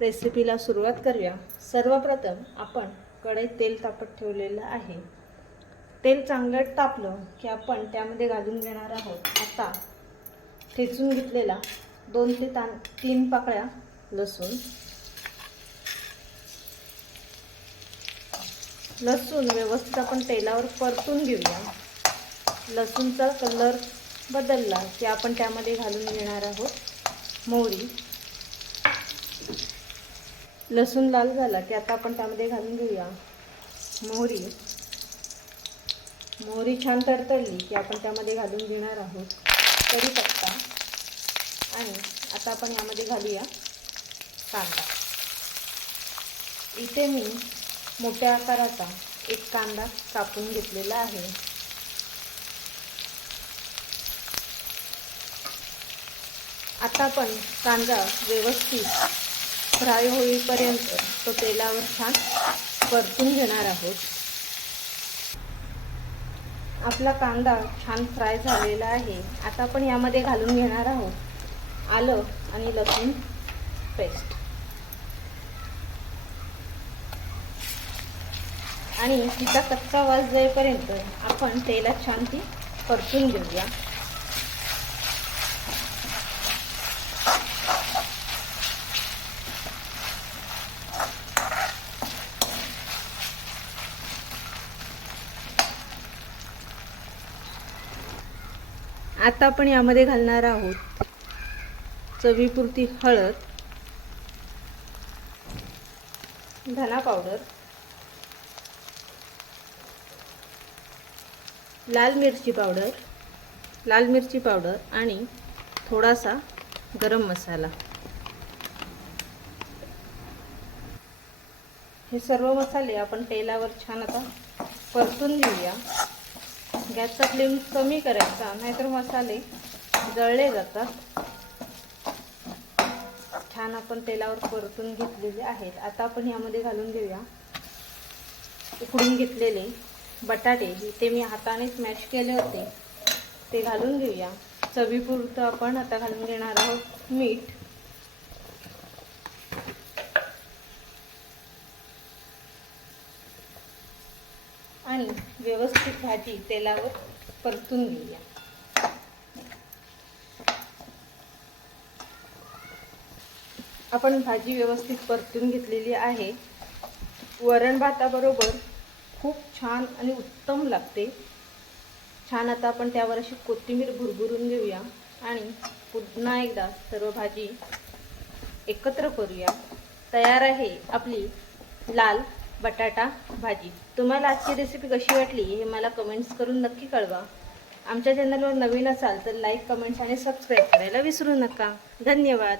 रेसिपीला सुरुवात करूया. सर्वप्रथम आपण कढईत तेल तापत ठेवलेलं आहे. तेल चांगलं तापलं की आपण त्यामध्ये घालून घेणार आहोत. आता ठेचून घेतलेला दोन ते तान तीन पाकळ्या लसूण. लसूण व्यवस्थित आपण तेलावर परतून घेऊया. लसूणचा कलर बदलला की आपण त्यामध्ये घालून घेणार आहोत मोहरी. लसूण लाल झाला की आता आपण त्यामध्ये घालून घेऊया. मोहरी. मोहरी छान तडतडली की आपण त्यामध्ये घालून घेणार आहोत. कढीपत्ता आणि आता आपण यामध्ये घालूया कांदा. इथे मी मोठ्या आकाराचा एक कांदा कापून घेतलेला आहे. आता आपण कांदा व्यवस्थित फ्राय होईपर्यंत तो तेलावर छान परतून घेणार आहोत. आपला कांदा छान फ्राय झालेला आहे. आता आपण यामध्ये घालून घेणार आहोत आलं आणि लसूण पेस्ट. आणि तिचा कच्चा वास जाईपर्यंत आपण तेलात छान ती परतून घेऊया. आता आपण यामध्ये घालणार आहोत चवीपुरती हळद धना पावडर लाल मिरची पावडर लाल मिरची पावडर आणि थोडासा गरम मसाला. हे सर्व मसाले आपण तेलावर छान आता परतून घेऊया. गॅसचा फ्लेम कमी करायचा नाहीतर मसाले जळले जातात. छान आपण तेलावर परतून घेतलेले आहेत. आता आपण यामध्ये घालून घेऊया. उकडून घेतलेले बटाटे ते मी हाताने स्मॅश केले होते. ते घालून घेऊया. चवीपुरतं आपण आता घालून घेणार आहोत मीठ. आणि व्यवस्थित भाजी तेलावर परतून घेऊया. आपण भाजी व्यवस्थित परतून घेतलेली आहे. वरण भाताबरोबर खूप छान आणि उत्तम लागते. छान आता आपण त्यावर अशी कोथिंबीर भुरभुरून घेऊया आणि पुन्हा एकदा सर्व भाजी एकत्र करूया. तयार आहे आपली लाल बटाटा भाजी. तुम्हाला आजची रेसिपी कशी वाटली हे मला कमेंट्स करून नक्की कळवा. आमच्या चॅनलवर नवीन असाल तर लाईक कमेंट्स आणि सबस्क्राईब करायला विसरू नका. धन्यवाद.